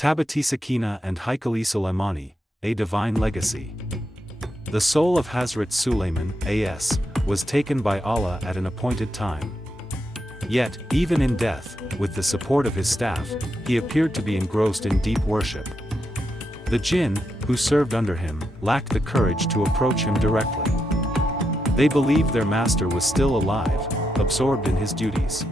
Tabut-e-Sakinah Haikal-e-Sulaimani, a divine legacy. The soul of Hazrat Sulaiman, a.s., was taken by Allah at an appointed time. Yet, even in death, with the support of his staff, he appeared to be engrossed in deep worship. The jinn, who served under him, lacked the courage to approach him directly. They believed their master was still alive, absorbed in his duties.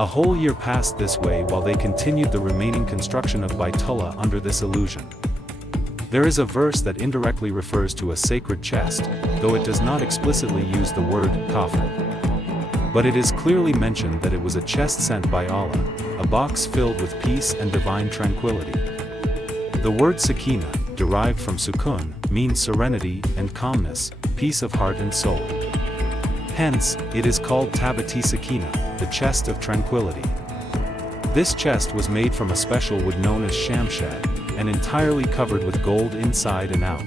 A whole year passed this way while they continued the remaining construction of Baitullah under this illusion. There is a verse that indirectly refers to a sacred chest, though it does not explicitly use the word coffin. But it is clearly mentioned that it was a chest sent by Allah, a box filled with peace and divine tranquility. The word Sakinah, derived from sukun, means serenity and calmness, peace of heart and soul. Hence, it is called Tabut-e-Sakinah, the chest of tranquility. This chest was made from a special wood known as shamshad, and entirely covered with gold inside and out.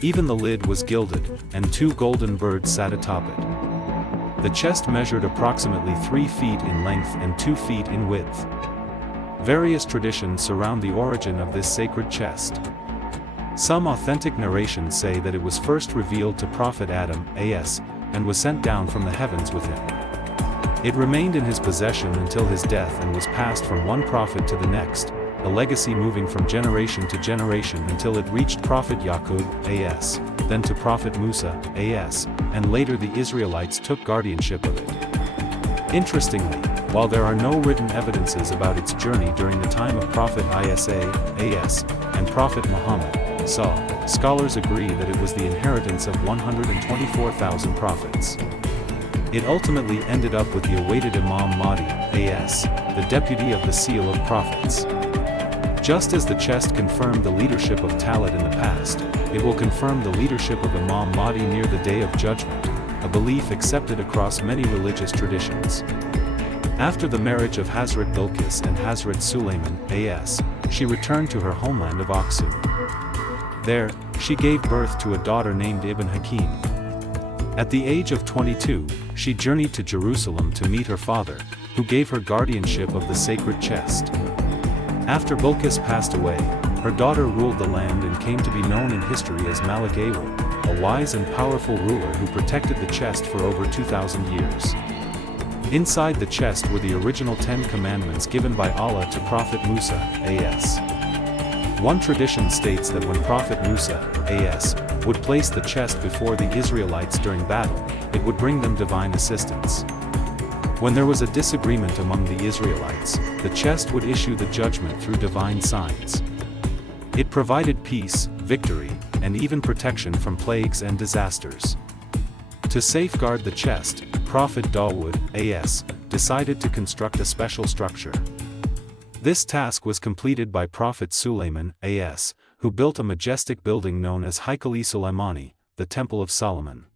Even the lid was gilded, and 2 golden birds sat atop it. The chest measured approximately 3 feet in length and 2 feet in width. Various traditions surround the origin of this sacred chest. Some authentic narrations say that it was first revealed to Prophet Adam, a.s., and was sent down from the heavens with him. It remained in his possession until his death and was passed from one prophet to the next, a legacy moving from generation to generation until it reached Prophet Yaqub, a.s., then to Prophet Musa, a.s., and later the Israelites took guardianship of it. Interestingly, while there are no written evidences about its journey during the time of Prophet Isa, a.s., and Prophet Muhammad, scholars agree that it was the inheritance of 124,000 prophets. It ultimately ended up with the awaited Imam Mahdi, a.s., the deputy of the seal of prophets. Just as the chest confirmed the leadership of Talut in the past, it will confirm the leadership of Imam Mahdi near the Day of Judgment, a belief accepted across many religious traditions. After the marriage of Hazrat Bilqis and Hazrat Sulaiman, a.s., she returned to her homeland of Aqsa. There, she gave birth to a daughter named Ibn Hakim. At the age of 22, she journeyed to Jerusalem to meet her father, who gave her guardianship of the sacred chest. After Bilqis passed away, her daughter ruled the land and came to be known in history as Malik Awal, a wise and powerful ruler who protected the chest for over 2,000 years. Inside the chest were the original 10 commandments given by Allah to Prophet Musa, a.s. One tradition states that when Prophet Musa, a.s., would place the chest before the Israelites during battle, it would bring them divine assistance. When there was a disagreement among the Israelites, the chest would issue the judgment through divine signs. It provided peace, victory, and even protection from plagues and disasters. To safeguard the chest, Prophet Dawood, a.s., decided to construct a special structure. This task was completed by Prophet Sulaiman, a.s., who built a majestic building known as Haikal-e-Sulaimani, the Temple of Solomon.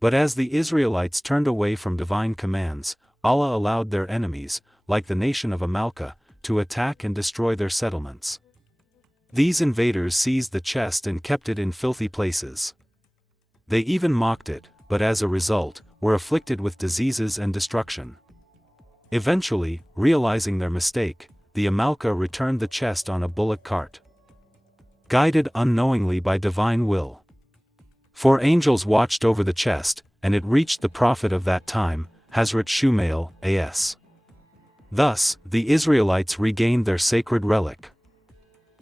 But as the Israelites turned away from divine commands, Allah allowed their enemies, like the nation of Amalka, to attack and destroy their settlements. These invaders seized the chest and kept it in filthy places. They even mocked it, but as a result, were afflicted with diseases and destruction. Eventually, realizing their mistake, the Amalka returned the chest on a bullock cart. Guided unknowingly by divine will. 4 angels watched over the chest, and it reached the prophet of that time, Hazrat Shumail, a.s. Thus, the Israelites regained their sacred relic.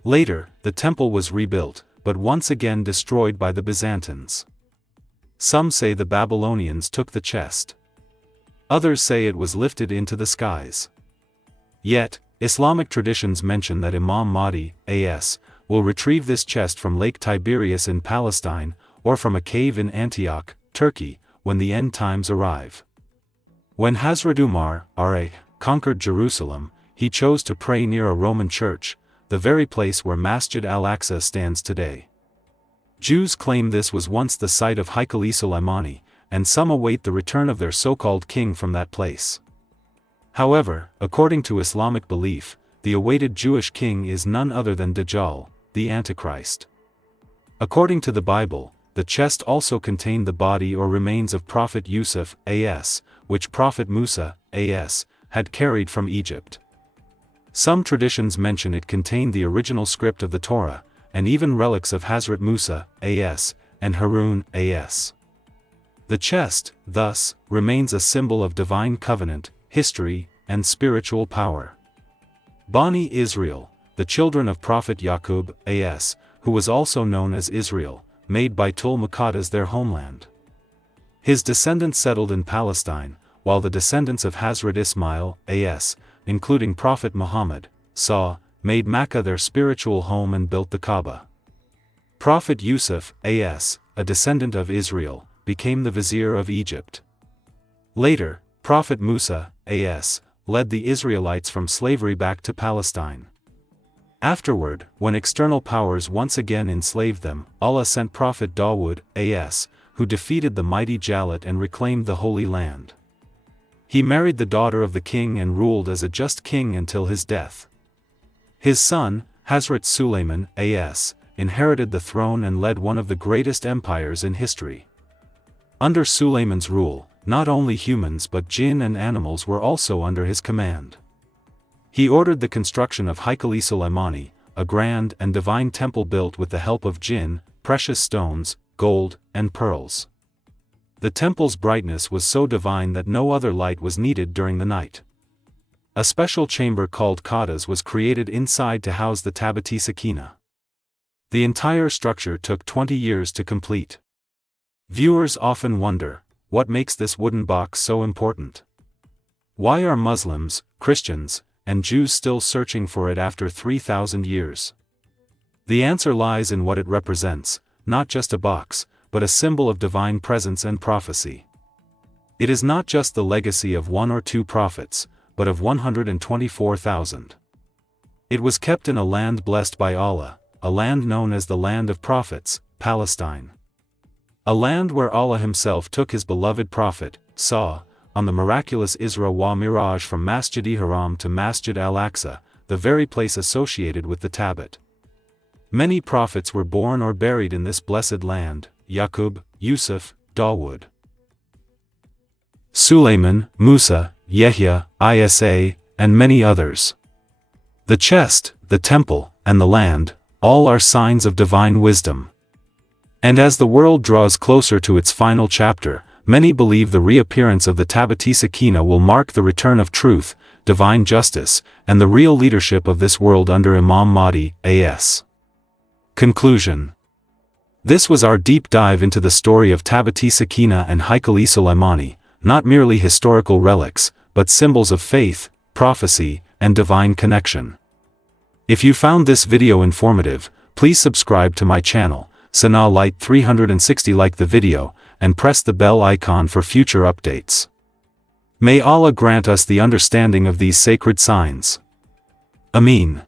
Later, the temple was rebuilt, but once again destroyed by the Byzantines. Some say the Babylonians took the chest. Others say it was lifted into the skies. Yet, Islamic traditions mention that Imam Mahdi, a.s., will retrieve this chest from Lake Tiberias in Palestine, or from a cave in Antioch, Turkey, when the end times arrive. When Hazrat Umar, R.A., conquered Jerusalem, he chose to pray near a Roman church, the very place where Masjid al-Aqsa stands today. Jews claim this was once the site of Haikal-e-Sulaimani, and some await the return of their so-called king from that place. However, according to Islamic belief, the awaited Jewish king is none other than Dajjal, the Antichrist. According to the Bible, the chest also contained the body or remains of Prophet Yusuf, a.s., which Prophet Musa, a.s., had carried from Egypt. Some traditions mention it contained the original script of the Torah, and even relics of Hazrat Musa, a.s., and Harun, a.s. The chest, thus, remains a symbol of divine covenant, history, and spiritual power. Bani Israel, the children of Prophet Yaqub, a.s., who was also known as Israel, made Baitul Muqaddas their homeland. His descendants settled in Palestine, while the descendants of Hazrat Ismail, a.s., including Prophet Muhammad, made Mecca their spiritual home and built the Kaaba. Prophet Yusuf, a.s., a descendant of Israel, became the vizier of Egypt. Later, Prophet Musa, a.s., led the Israelites from slavery back to Palestine. Afterward, when external powers once again enslaved them, Allah sent Prophet Dawood, a.s., who defeated the mighty Jalut and reclaimed the Holy Land. He married the daughter of the king and ruled as a just king until his death. His son, Hazrat Sulaiman, a.s., inherited the throne and led one of the greatest empires in history. Under Sulaiman's rule, not only humans but jinn and animals were also under his command. He ordered the construction of Haikal-e-Sulaimani, a grand and divine temple built with the help of jinn, precious stones, gold, and pearls. The temple's brightness was so divine that no other light was needed during the night. A special chamber called Qaddas was created inside to house the Tabut-e-Sakinah. The entire structure took 20 years to complete. Viewers often wonder, what makes this wooden box so important? Why are Muslims, Christians, and Jews still searching for it after 3,000 years? The answer lies in what it represents, not just a box, but a symbol of divine presence and prophecy. It is not just the legacy of one or two prophets, but of 124,000. It was kept in a land blessed by Allah, a land known as the Land of Prophets, Palestine. A land where Allah himself took his beloved Prophet, on the miraculous Isra wa Miraj from Masjid-e-Haram to Masjid al-Aqsa, the very place associated with the Tabut. Many prophets were born or buried in this blessed land: Yaqub, Yusuf, Dawood, Sulaiman, Musa, Yahya, Isa, and many others. The chest, the temple, and the land, all are signs of divine wisdom. And as the world draws closer to its final chapter, many believe the reappearance of the Tabut-e-Sakinah will mark the return of truth, divine justice, and the real leadership of this world under Imam Mahdi, a.s. Conclusion. This was our deep dive into the story of Tabut-e-Sakinah and Haikal-e-Sulaimani, not merely historical relics, but symbols of faith, prophecy, and divine connection. If you found this video informative, please subscribe to my channel, Sana Light 360, like the video, and press the bell icon for future updates. May Allah grant us the understanding of these sacred signs. Ameen.